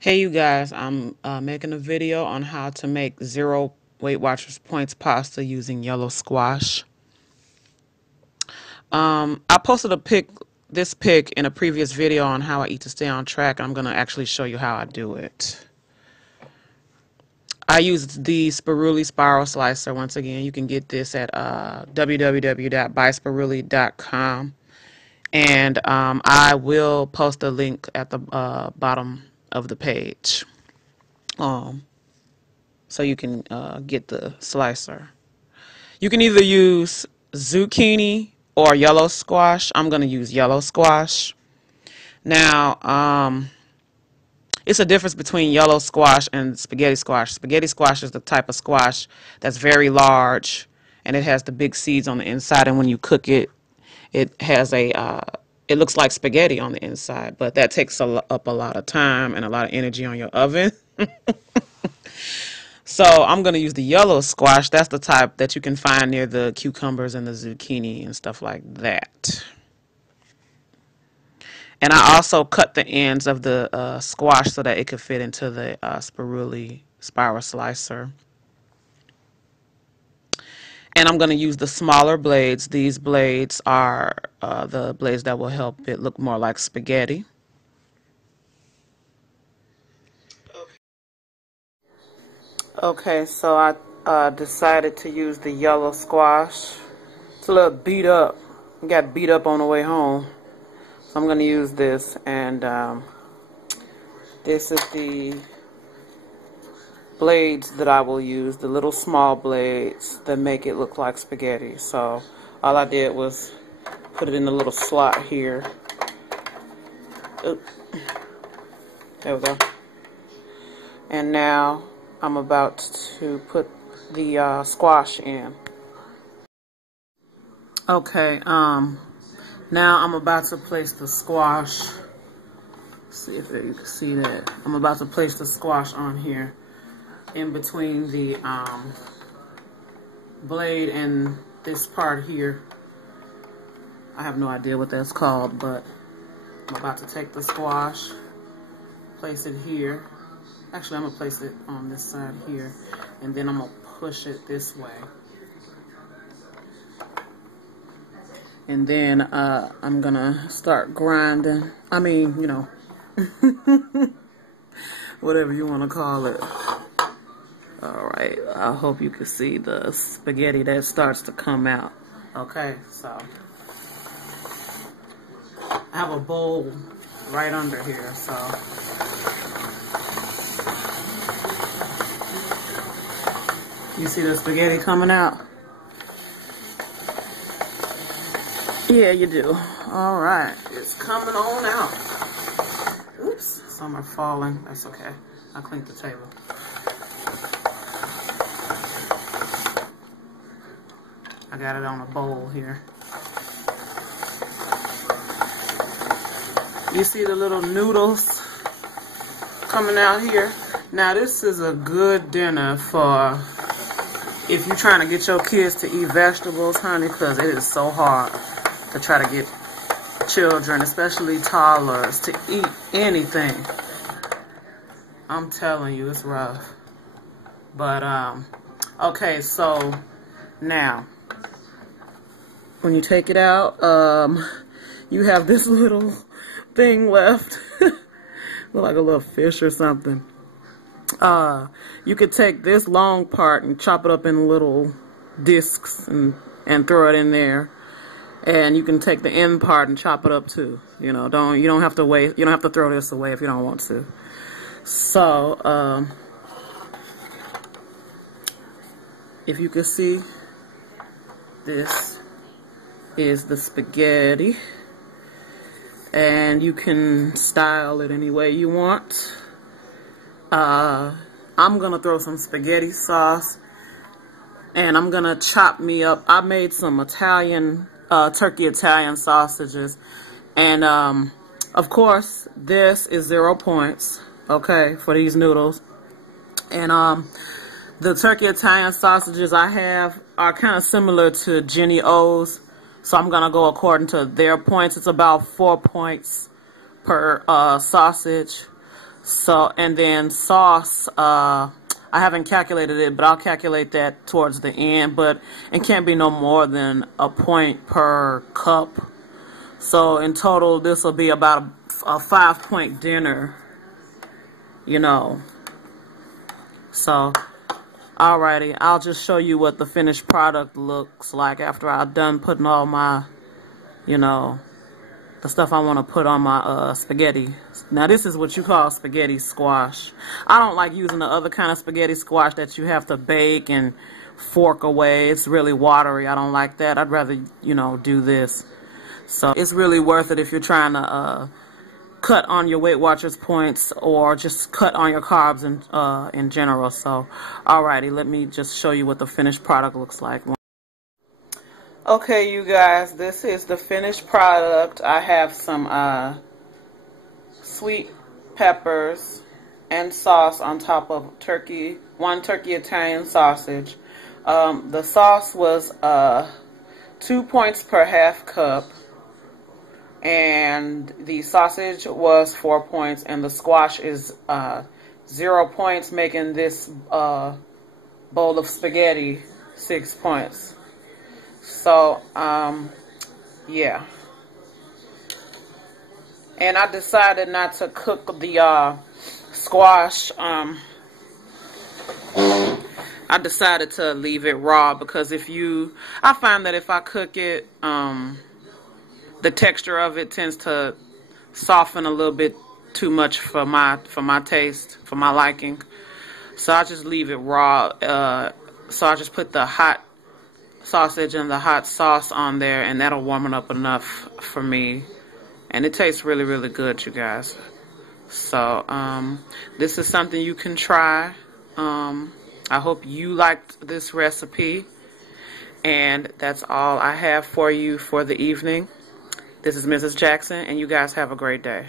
Hey you guys, I'm making a video on how to make 0 Weight Watchers points pasta using yellow squash. I posted this pic in a previous video on how I eat to stay on track. I'm going to actually show you how I do it. I used the Spriooli Spiral Slicer. Once again, you can get this at www.buyspiruli.com. And I will post a link at the bottom of the page. So you can get the slicer. You can either use zucchini or yellow squash. I'm going to use yellow squash. Now, it's a difference between yellow squash and spaghetti squash. Spaghetti squash is the type of squash that's very large, and it has the big seeds on the inside, and when you cook it, it has it looks like spaghetti on the inside, but that takes up a lot of time and a lot of energy on your oven. So I'm going to use the yellow squash. That's the type that you can find near the cucumbers and the zucchini and stuff like that. And I also cut the ends of the squash so that it could fit into the Spriooli Spiral Slicer. And I'm going to use the smaller blades. These blades are the blades that will help it look more like spaghetti. Okay, so I decided to use the yellow squash. It's a little beat up. I got beat up on the way home. So I'm going to use this. And this is the blades that I will use. The little small blades that make it look like spaghetti. So all I did was put it in the little slot here. Oop. There we go. And now I'm about to put the squash in. Okay, now I'm about to place the squash. Let's see if you can see that. I'm about to place the squash on here in between the blade and this part here. I have no idea what that's called, but I'm about to take the squash, place it here. Actually, I'm going to place it on this side here, and then I'm going to push it this way. And then I'm going to start grinding. I mean, you know, whatever you want to call it. All right, I hope you can see the spaghetti that starts to come out. Okay, so I have a bowl right under here, so you see the spaghetti coming out? Yeah, you do. All right, it's coming on out. Oops, some are falling. That's okay. I cleaned the table. I got it on a bowl here. You see the little noodles coming out here? Now this is a good dinner for if you're trying to get your kids to eat vegetables, honey, because it is so hard to try to get children, especially toddlers, to eat anything. I'm telling you, it's rough. But, okay, so now, when you take it out, you have this little thing left. Look like a little fish or something. You could take this long part and chop it up in little discs and throw it in there. And you can take the end part and chop it up too. You know, you don't have to throw this away if you don't want to. So, if you can see, this is the spaghetti. And you can style it any way you want. I'm gonna throw some spaghetti sauce, and I'm gonna chop me up. I made some turkey Italian sausages, and of course this is 0 points, okay, for these noodles. And the turkey Italian sausages I have are kind of similar to Jenny O's, so I'm gonna go according to their points. It's about 4 points per sausage. So, and then sauce, I haven't calculated it, but I'll calculate that towards the end. But it can't be no more than a point per cup. So in total, this will be about a 5-point dinner, you know. So, alrighty, I'll just show you what the finished product looks like after I'm done putting all my, you know, the stuff I want to put on my spaghetti. Now this is what you call spaghetti squash. I don't like using the other kind of spaghetti squash that you have to bake and fork away. It's really watery. I don't like that. I'd rather, you know, do this. So it's really worth it if you're trying to cut on your Weight Watchers points or just cut on your carbs in general. So, alrighty, let me just show you what the finished product looks like. Okay, you guys, this is the finished product. I have some sweet peppers and sauce on top of one turkey Italian sausage. The sauce was 2 points per half cup. And the sausage was 4 points, and the squash is 0 points, making this bowl of spaghetti 6 points. So, yeah. And I decided not to cook the squash. I decided to leave it raw because I find that if I cook it, the texture of it tends to soften a little bit too much for my taste, for my liking. So I just leave it raw. So I just put the hot sausage and the hot sauce on there, and that'll warm it up enough for me. And it tastes really, really good, you guys. So this is something you can try. I hope you liked this recipe. And that's all I have for you for the evening. This is Mrs. Jackson, and you guys have a great day.